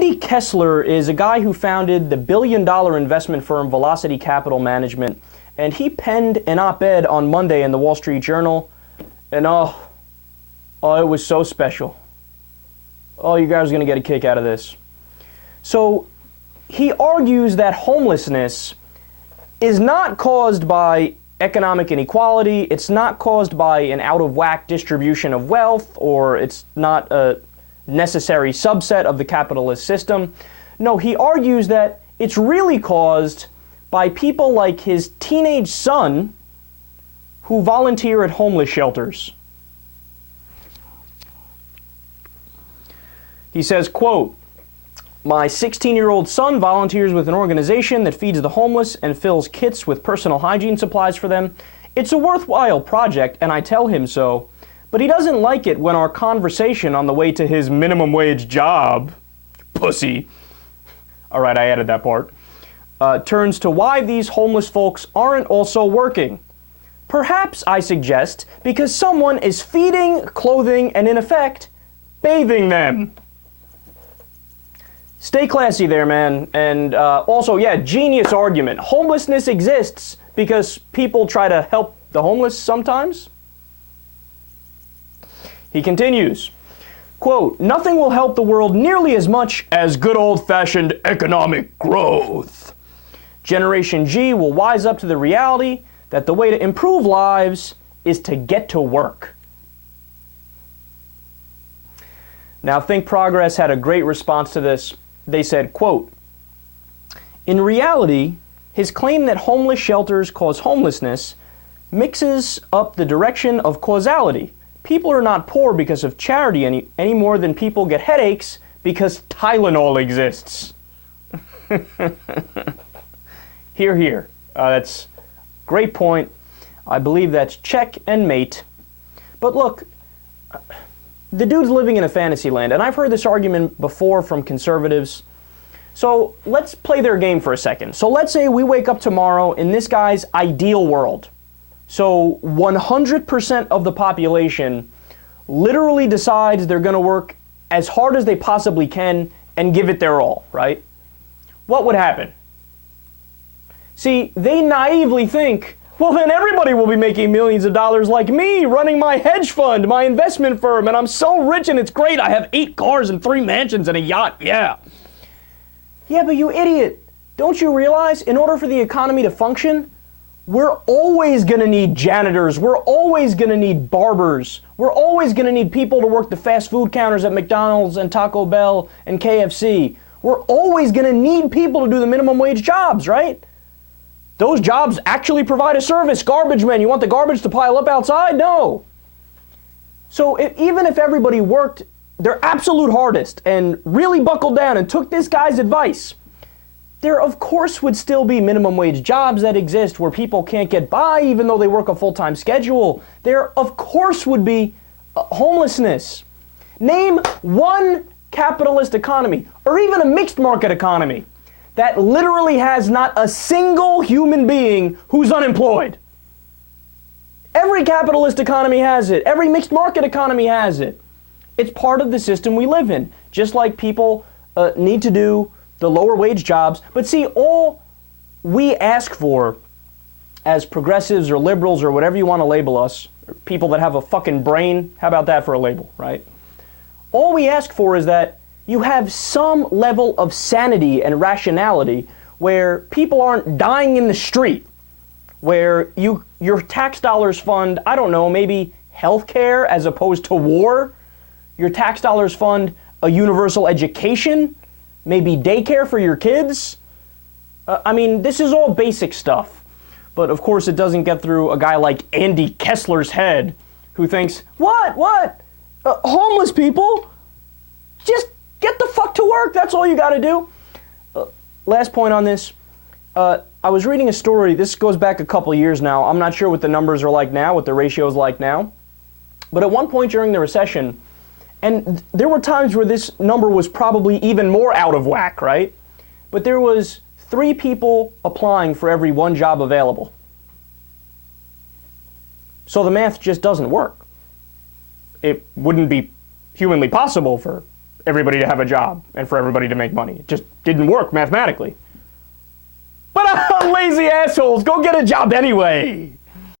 Andy Kessler is a guy who founded the billion-dollar investment firm Velocity Capital Management, and he penned an op-ed on Monday in the Wall Street Journal, and oh, it was so special. Oh, you guys are going to get a kick out of this. So, he argues that homelessness is not caused by economic inequality, it's not caused by an out-of-whack distribution of wealth, or it's not a necessary subset of the capitalist system. No, he argues that it's really caused by people like his teenage son who volunteer at homeless shelters. He says, quote, "My 16-year-old son volunteers with an organization that feeds the homeless and fills kits with personal hygiene supplies for them. It's a worthwhile project, and I tell him so. But he doesn't like it when our conversation on the way to his minimum wage job, pussy," all right, I added that part, turns to why these homeless folks aren't also working. Perhaps, I suggest, because someone is feeding, clothing, and in effect, bathing them. Stay classy there, man. And also, yeah, genius argument. Homelessness exists because people try to help the homeless sometimes. He continues, quote, "Nothing will help the world nearly as much as good old-fashioned economic growth. Generation G will wise up to the reality that the way to improve lives is to get to work." Now, Think Progress had a great response to this. They said, quote, "In reality, his claim that homeless shelters cause homelessness mixes up the direction of causality. People are not poor because of charity any more than people get headaches because Tylenol exists." Hear, hear. That's a great point. I believe that's check and mate. But look, the dude's living in a fantasy land, and I've heard this argument before from conservatives. So let's play their game for a second. So let's say we wake up tomorrow in this guy's ideal world. So 100% of the population literally decides they're going to work as hard as they possibly can and give it their all, right? What would happen? See, they naively think, well, then everybody will be making millions of dollars like me, running my hedge fund, my investment firm, and I'm so rich and it's great. I have 8 cars and 3 mansions and a yacht, yeah. Yeah, but you idiot. Don't you realize in order for the economy to function, we're always going to need janitors. We're always going to need barbers. We're always going to need people to work the fast food counters at McDonald's and Taco Bell and KFC. We're always going to need people to do the minimum wage jobs, right? Those jobs actually provide a service. Garbage men, you want the garbage to pile up outside? No. So even if everybody worked their absolute hardest and really buckled down and took this guy's advice, there of course would still be minimum wage jobs that exist where people can't get by even though they work a full-time schedule. There of course would be homelessness. Name one capitalist economy or even a mixed market economy that literally has not a single human being who's unemployed. Every capitalist economy has it. Every mixed market economy has it. It's part of the system we live in. Just like people need to do the lower wage jobs. But see, all we ask for as progressives or liberals or whatever you want to label us, or people that have a fucking brain, how about that for a label, right? All we ask for is that you have some level of sanity and rationality where people aren't dying in the street, where your tax dollars fund, I don't know, maybe healthcare as opposed to war. Your tax dollars fund a universal education, maybe daycare for your kids. I mean, this is all basic stuff. But of course it doesn't get through a guy like Andy Kessler's head who thinks, what? Homeless people? Just get the fuck to work. That's all you got to do. Last point on this. I was reading a story. This goes back a couple years now. I'm not sure what the numbers are like now, what the ratio is like now. But at one point during the recession, and there were times where this number was probably even more out of whack, right? But there was 3 people applying for every 1 job available. So the math just doesn't work. It wouldn't be humanly possible for everybody to have a job and for everybody to make money. It just didn't work mathematically. But lazy assholes, go get a job anyway.